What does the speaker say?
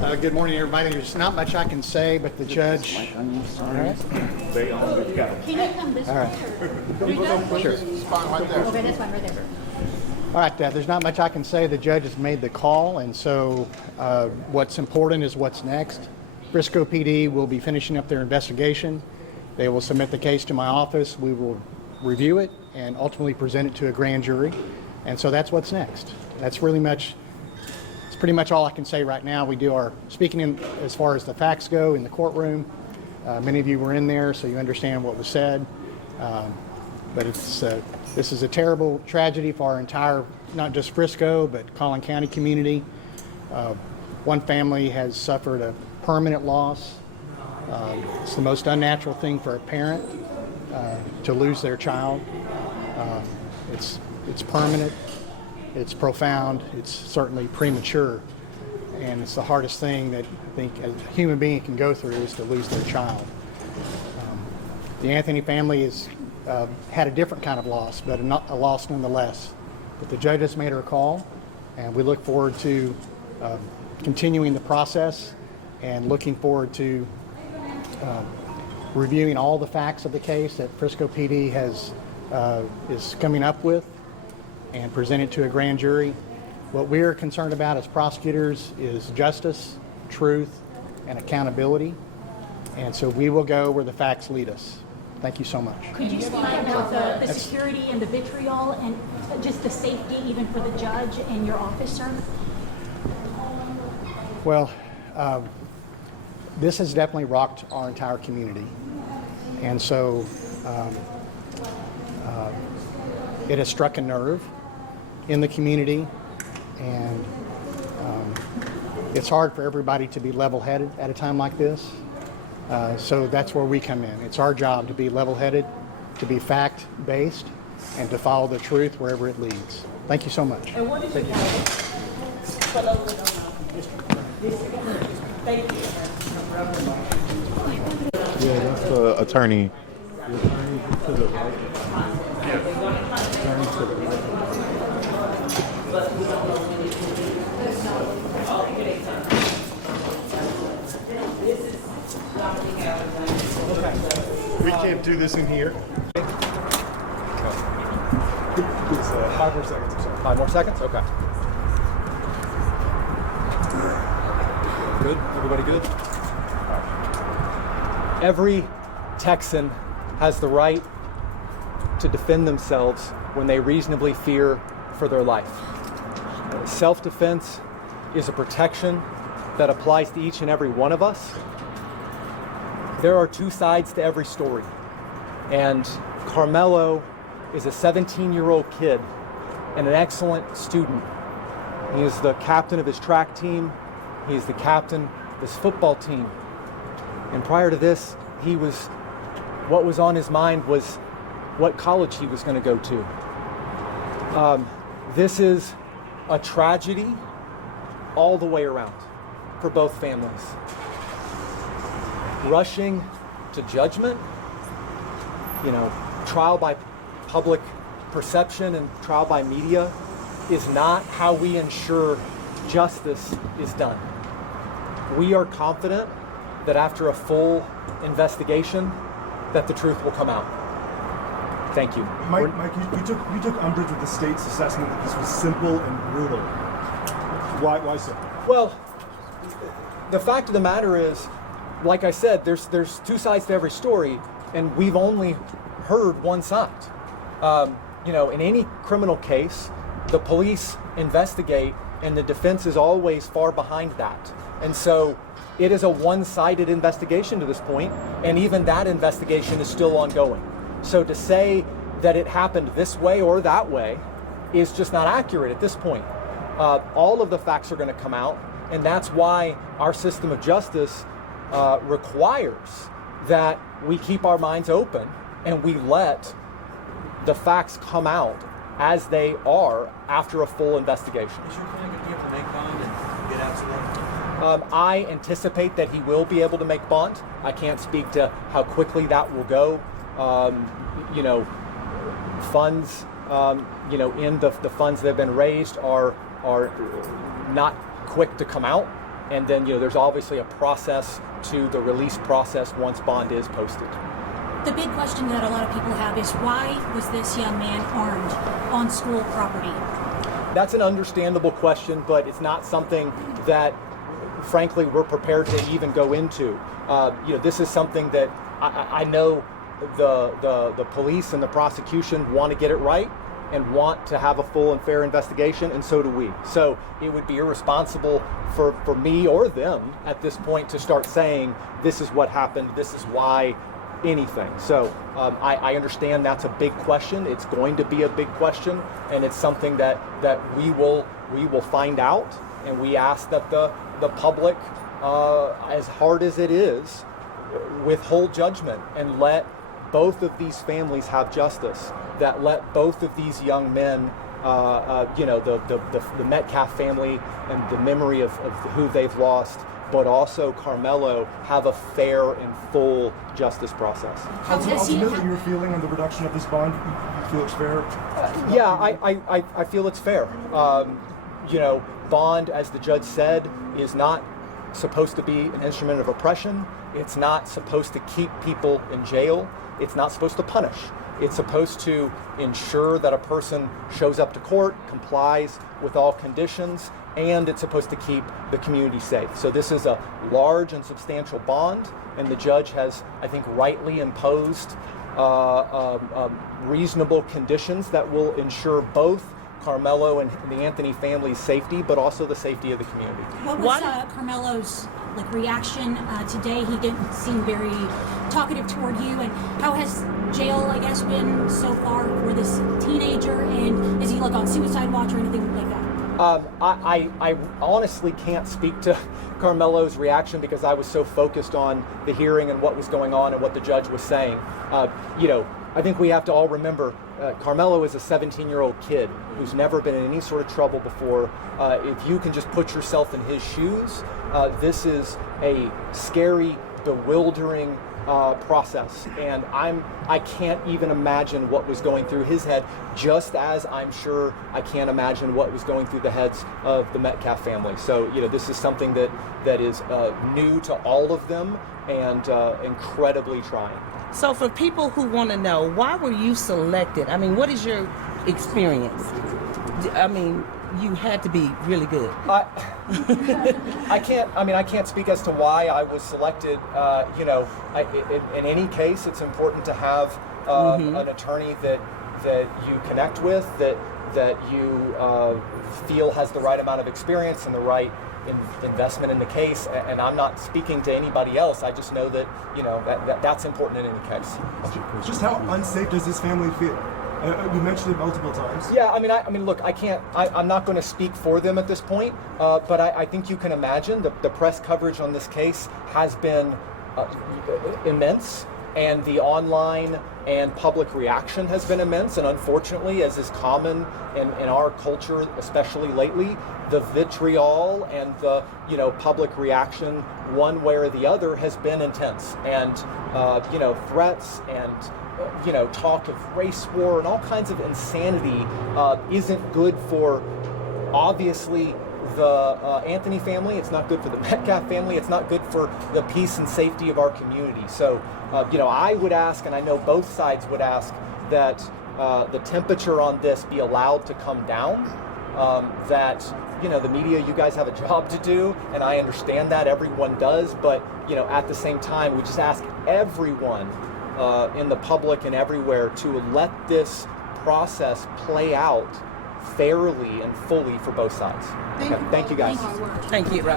Good morning, everybody. There's not much I can say, but the judge. All right. Can you come this way? Sure. Okay, that's fine, right there. All right, there's not much I can say. The judge has made the call, and so what's important is what's next. Frisco PD will be finishing up their investigation. They will submit the case to my office. We will review it and ultimately present it to a grand jury. And so that's what's next. That's really much. It's pretty much all I can say right now. We do our speaking in, as far as the facts go in the courtroom. Many of you were in there, so you understand what was said. But this is a terrible tragedy for our entire, not just Frisco, but Collin County community. One family has suffered a permanent loss. It's the most unnatural thing for a parent to lose their child. It's permanent, it's profound, it's certainly premature, and it's the hardest thing that I think a human being can go through is to lose their child. The Anthony family has had a different kind of loss, but a loss nonetheless. But the judge has made her call, and we look forward to continuing the process and looking forward to reviewing all the facts of the case that Frisco PD is coming up with and present it to a grand jury. What we're concerned about as prosecutors is justice, truth, and accountability. And so we will go where the facts lead us. Thank you so much. Could you speak about the security and the vitriol and just the safety even for the judge and your office, sir? Well, this has definitely rocked our entire community. And so it has struck a nerve in the community, and it's hard for everybody to be level-headed at a time like this. So that's where we come in. It's our job to be level-headed, to be fact-based, and to follow the truth wherever it leads. Thank you so much. And what is your title? Thank you. Yeah, that's the attorney. We can't do this in here. It's 5 more seconds. I'm sorry. 5 more seconds? Okay. Good? Everybody good? Every Texan has the right to defend themselves when they reasonably fear for their life. Self-defense is a protection that applies to each and every one of us. There are two sides to every story, and Carmelo is a 17-year-old kid and an excellent student. He is the captain of his track team. He is the captain of his football team. And prior to this, what was on his mind was what college he was going to go to. This is a tragedy all the way around for both families. Rushing to judgment, trial by public perception and trial by media is not how we ensure justice is done. We are confident that after a full investigation, that the truth will come out. Thank you. Mike, you took umbrage with the state's assessment that this was simple and brutal. Why so? Well, the fact of the matter is, like I said, there's two sides to every story, and we've only heard one side. In any criminal case, the police investigate, and the defense is always far behind that. And so it is a one-sided investigation to this point, and even that investigation is still ongoing. So to say that it happened this way or that way is just not accurate at this point. All of the facts are going to come out, and that's why our system of justice requires that we keep our minds open and we let the facts come out as they are after a full investigation. Is your client going to be able to make bond and get out to them? I anticipate that he will be able to make bond. I can't speak to how quickly that will go. Funds, in the funds that have been raised are not quick to come out. and then there's obviously a process to the release process once bond is posted. The big question that a lot of people have is why was this young man armed on school property? That's an understandable question, but it's not something that, frankly, we're prepared to even go into. This is something that I know the police and the prosecution want to get it right and want to have a full and fair investigation, and so do we. So it would be irresponsible for me or them at this point to start saying, this is what happened, this is why, anything. So I understand that's a big question. It's going to be a big question, and it's something that we will find out, and we ask that the public, as hard as it is, withhold judgment and let both of these families have justice, that let both of these young men, the Metcalf family and the memory of who they've lost, but also Carmelo, have a fair and full justice process. Ultimately, your feeling on the reduction of this bond, you feel it's fair? Yeah, I feel it's fair. Bond, as the judge said, is not supposed to be an instrument of oppression. It's not supposed to keep people in jail. It's not supposed to punish. It's supposed to ensure that a person shows up to court, complies with all conditions, and it's supposed to keep the community safe. So this is a large and substantial bond, and the judge has, I think, rightly imposed reasonable conditions that will ensure both Carmelo and the Anthony family's safety, but also the safety of the community. What was Carmelo's reaction today? He didn't seem very talkative toward you. And how has jail, I guess, been so far for this teenager? And is he on suicide watch or anything like that? I honestly can't speak to Carmelo's reaction because I was so focused on the hearing and what was going on and what the judge was saying. I think we have to all remember Carmelo is a 17-year-old kid who's never been in any sort of trouble before. If you can just put yourself in his shoes, this is a scary, bewildering process, and I can't even imagine what was going through his head, just as I'm sure I can't imagine what was going through the heads of the Metcalf family. So this is something that is new to all of them and incredibly trying. So for people who want to know, why were you selected? I mean, what is your experience? I mean, you had to be really good. I can't speak as to why I was selected. In any case, it's important to have an attorney that you connect with, that you feel has the right amount of experience and the right investment in the case. And I'm not speaking to anybody else. I just know that that's important in any case. Just how unsafe does this family feel? You mentioned it multiple times. Yeah, look, I'm not going to speak for them at this point, but I think you can imagine the press coverage on this case has been immense, and the online and public reaction has been immense, and unfortunately, as is common in our culture, especially lately, the vitriol and the public reaction one way or the other has been intense, and threats and talk of race war and all kinds of insanity isn't good for, obviously, the Anthony family. It's not good for the Metcalf family. It's not good for the peace and safety of our community. So, I would ask, and I know both sides would ask, that the temperature on this be allowed to come down, that the media, you guys have a job to do, and I understand that everyone does, but at the same time, we just ask everyone in the public and everywhere to let this process play out fairly and fully for both sides. Thank you guys. Thank you.